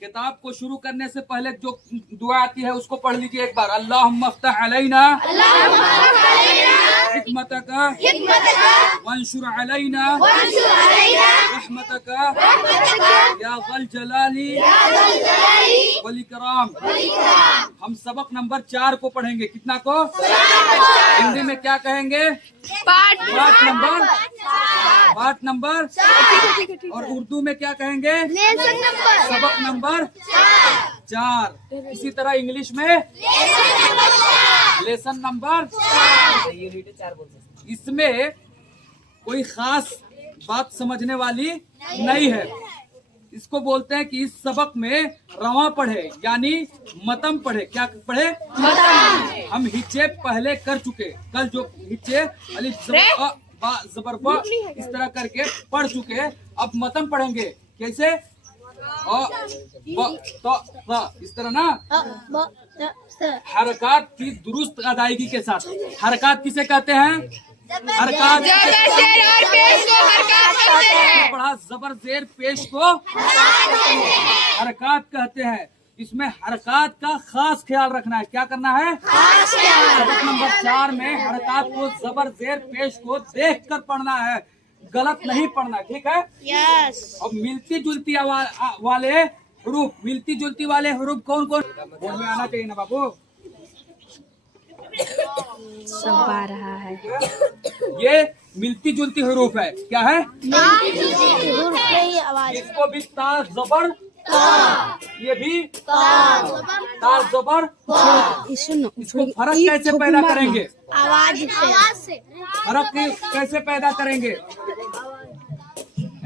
किताब को शुरू करने से पहले जो दुआ आती है उसको पढ़ लीजिए एक बार। अल्लाहुम्मा अफ्तह अलैना हिकमतका वंशुर अलैना रहमतका या ज़ल जलाली वल इकराम। हम सबक नंबर 4 को पढ़ेंगे। कितना को? हिंदी में क्या कहेंगे? पाठ नंबर और उर्दू में क्या कहेंगे? सबक नंबर 4। इसी तरह इंग्लिश में लेसन नंबर 4। इसमें कोई खास बात समझने वाली नहीं है। इसको बोलते हैं कि इस सबक में रवा पढ़े यानी मतम पढ़े। क्या पढ़े? मतम। हम हिच्चे पहले कर चुके। कल जो हिच्चे अलिफ जबर ब इस तरह करके पढ़ चुके। अब मतम पढ़ेंगे। कैसे? इस तरह ना, हरकत की दुरुस्त अदायगी के साथ। हरकत किसे कहते हैं? हरकत पढ़ा जबर जेर पेश को हरकत कहते हैं। इसमें हरकत का खास ख्याल रखना है। क्या करना है? सबक नंबर 4 में हरकत को जबर जेर पेश को देख कर पढ़ना है, गलत नहीं पढ़ना। ठीक है? यस। अब मिलती जुलती वाले हरूफ, मिलती जुलती वाले हरूफ कौन कौन? बोल में आना चाहिए ना बाबू। सब आ रहा है। ये मिलती जुलती हरूफ है। क्या है? इसको भी ता जबर, ये भी ता जबर। इसको फर्क कैसे पैदा करेंगे? आवाज से। फर्क कैसे पैदा करेंगे?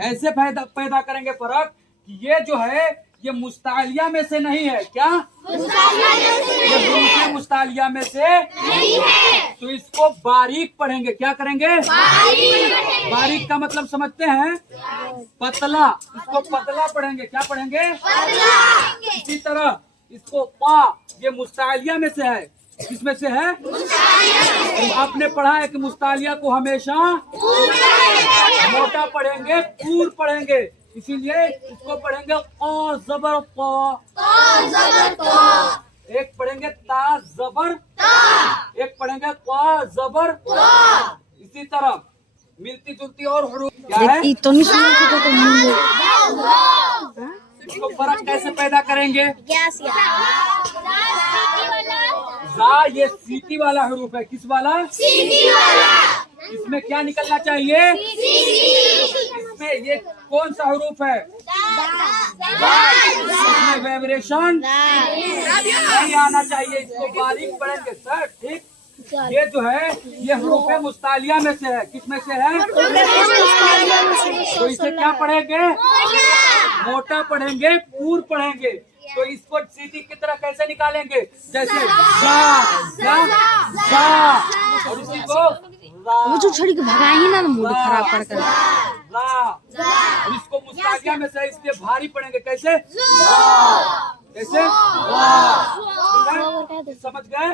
ऐसे पैदा करेंगे फर्क कि ये जो है ये मुस्तालिया में से नहीं है। क्या? ये मुस्तालिया में से नहीं है। तो इसको बारीक पढ़ेंगे। क्या करेंगे? बारीक का मतलब समझते हैं? पतला। इसको पतला पढ़ेंगे। क्या पढ़ेंगे? इसी तरह इसको पा, ये मुस्तालिया में से है। किसमें से है? तो आपने पढ़ा है कि मुस्तालिया को हमेशा मोटा पढ़ेंगे, पूर पढ़ेंगे। इसीलिए इसको पढ़ेंगे क़ा ज़बर क़ा। एक पढ़ेंगे ता ज़बर ता, एक पढ़ेंगे क़ा ज़बर क़ा। इसी तरह मिलती जुलती और हुरूफ क्या है? इसको फर्क कैसे पैदा करेंगे? जा ये सीटी वाला हरूफ है। किस वाला? सीटी वाला। इसमें क्या निकलना चाहिए? इसमें ये कौन सा हरूफ है? इसमें वाइब्रेशन नहीं आना चाहिए। इसको बारीक पढ़ेंगे सर। ठीक? ये जो है ये हरूफ है मुस्तालिया में से है। किस में से है? तो इसे क्या पढ़ेंगे? मोटा पढ़ेंगे, पूर पढ़ेंगे। तो इसको सीटी की तरह कैसे निकालेंगे? जैसे और इसी को वो जो छड़ी के भगाएंगे ना, मूड खराब कर कर। और इसको मुस्तालिया में से इसलिए भारी पढ़ेंगे। कैसे? कैसे? समझ गए?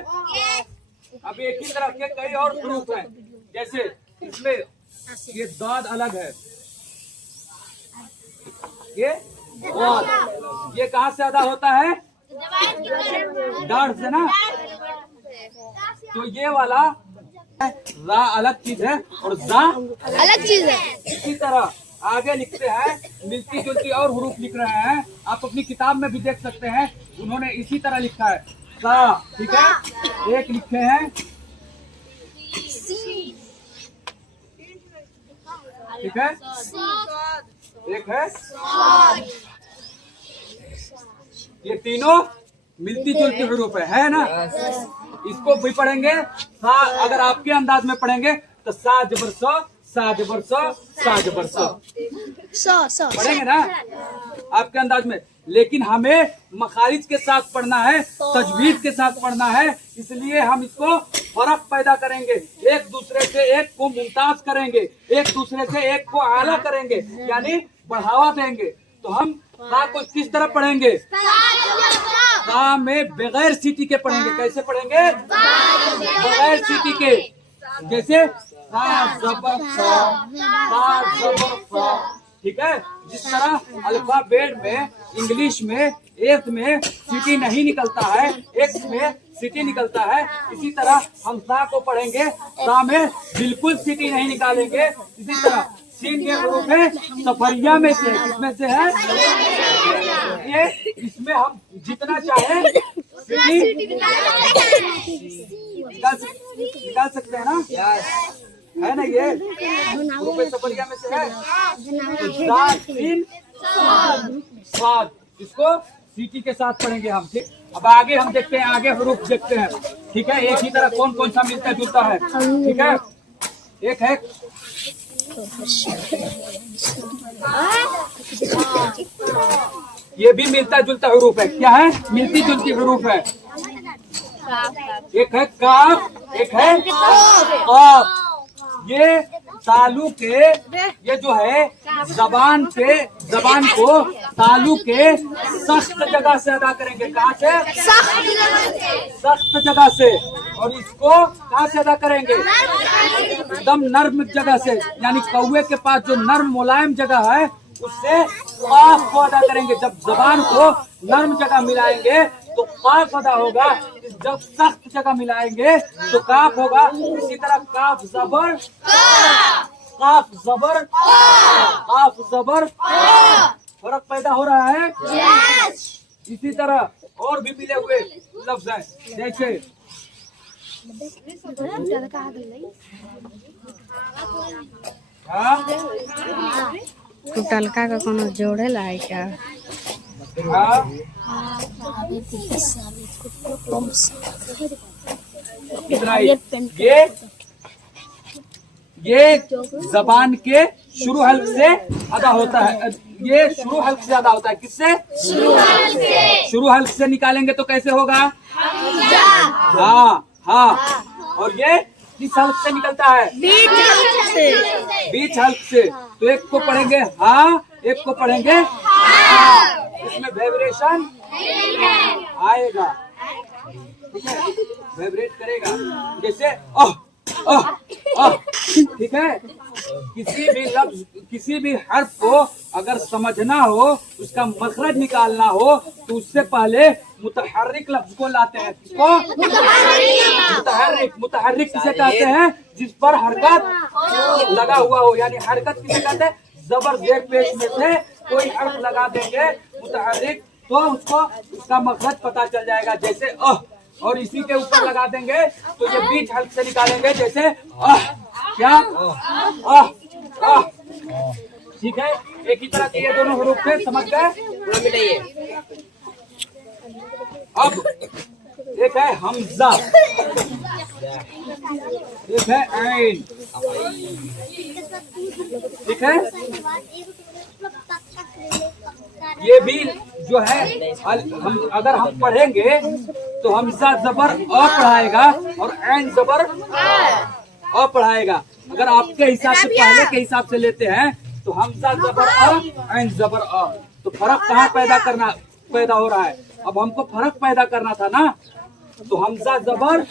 अब एक ही तरह के कई और हरूफ हैं। जैसे इसमें ये दाद अलग है, ये कहाँ से अदा होता है? दाढ़ से ना। तो ये वाला रा अलग चीज है और जा अलग चीज है। इसी तरह आगे लिखते हैं मिलती जुलती और हुरूफ लिख रहे हैं। आप अपनी किताब में भी देख सकते हैं, उन्होंने इसी तरह लिखा है सा। ठीक है? एक लिखे हैं ठीक है, एक है ये तीनों मिलती जुलती हुरूफ है ना? इसको भी पढ़ेंगे सा। अगर आपके अंदाज में पढ़ेंगे तो सा जबर सा, सा जबर सा, सा जबर सा पढ़ेंगे ना आपके अंदाज में। लेकिन हमें मखारिज के साथ पढ़ना है, तजवीज के साथ पढ़ना है। इसलिए हम इसको फर्क पैदा करेंगे, एक दूसरे से एक को मुमताज करेंगे, एक दूसरे से एक को आला करेंगे, यानी बढ़ावा देंगे। तो हम सा को किस तरह पढ़ेंगे? सा में बगैर सीटी के पढ़ेंगे। कैसे पढ़ेंगे? बगैर सीटी के। जैसे सा जबर सा जबर सा। ठीक है, जिस तरह अल्फाबेट में इंग्लिश में एथ में सिटी नहीं निकलता है, एक्स में सिटी निकलता है, इसी तरह हम सा को पढ़ेंगे, सा में बिल्कुल सिटी नहीं निकालेंगे। इसी तरह सीन के हरूफ है सफरिया में से, किसमें से है ये, इसमें हम जितना चाहे सिटी निकाल सकते हैं ना, है ना, ये हरूफ सफरिया में से है। सात तीन सात, इसको सीटी के साथ पढ़ेंगे हम। ठीक, अब आगे हम देखते हैं, आगे हरूफ देखते हैं। ठीक है, एक ही तरह कौन कौन सा मिलता जुलता है। ठीक है, एक है ये भी मिलता जुलता हरूफ है। क्या है? मिलती जुलती हरूफ है। एक है काफ, एक है काफ। ये तालु के, ये जो है जबान को तालु के सख्त जगह से अदा करेंगे। कहाँ से? सख्त जगह से। और इसको कहाँ से अदा करेंगे? एकदम नर्म जगह से, यानी कौवे के पास जो नर्म मुलायम जगह है उससे काफ को अदा करेंगे। जब जबान को नर्म जगह मिलाएंगे तो काफ अदा होगा, जब सख्त जगह मिलाएंगे तो काफ होगा। इसी तरह काफ जबर काफ जबर काफ जबर, फर्क पैदा हो रहा है। इसी तरह और भी मिले हुए लफ्ज हैं, जैसे टुटलका का कोनो जोड़ेला है क्या? ये जबान के शुरू हल्क से अदा होता है। ये शुरू हल्क से अदा होता है। किससे? शुरू हल्क से निकालेंगे तो कैसे होगा? हाँ हाँ। और ये किस हल्क से निकलता है? बीच हल्क से। तो एक को पढ़ेंगे हाँ, एक को पढ़ेंगे हाँ। इसमें वाइब्रेशन आएगा, ठीक है, वाइब्रेट करेगा, जैसे ओह ओह ओह। ठीक है, किसी भी लफ्ज, किसी भी हर्फ को अगर समझना हो, उसका मखरज निकालना हो, तो उससे पहले मुतहर्रिक लफ्ज को लाते हैं। किसको? मुतहर्रिक। मुतहर्रिक किसे कहते हैं? जिस पर हरकत लगा हुआ हो, यानी हरकत किसे कहते हैं? जबर जेर पेश में से कोई हर्फ लगा देंगे मुतहर्रिक, तो उसको उसका मखरज पता चल जाएगा, जैसे अह। और इसी के ऊपर लगा देंगे तो ये बीच हल्क से निकालेंगे, जैसे अह। क्या? अह अह। ठीक है, एक ही तरह के ये दोनों हरूफ थे, समझ गए? अब एक है हमजा, एक है ऐन। ठीक है, ये भी जो है हम अगर हम पढ़ेंगे तो हमजा जबर अ पढ़ाएगा और ऐन जबर अ पढ़ाएगा। अगर आपके हिसाब से, पहले के हिसाब से लेते हैं तो हमजा जबर अ ऐन जबर अ, तो फर्क कहाँ पैदा हो रहा है? अब हमको फर्क पैदा करना था ना, तो हमजा जबर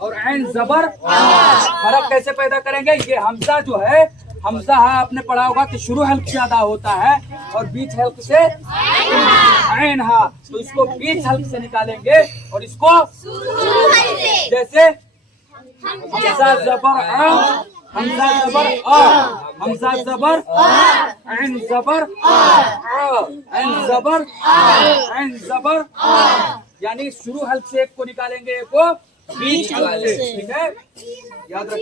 और ऐन जबर, फर्क कैसे पैदा करेंगे? ये हमजा जो है, हमजा आपने पढ़ा होगा कि शुरू हल्क से अदा होता है और बीच हल्क से ऐन हा, तो इसको बीच हल्क से निकालेंगे और इसको जैसे हमजा जबर अ, हमजा जबर अ, हमजा जबर ऐन जबर ऐन जबर ऐन जबर, यानी शुरू हल्क से एक को निकालेंगे, एक को बीच हल्क से। ठीक है, याद रखिए।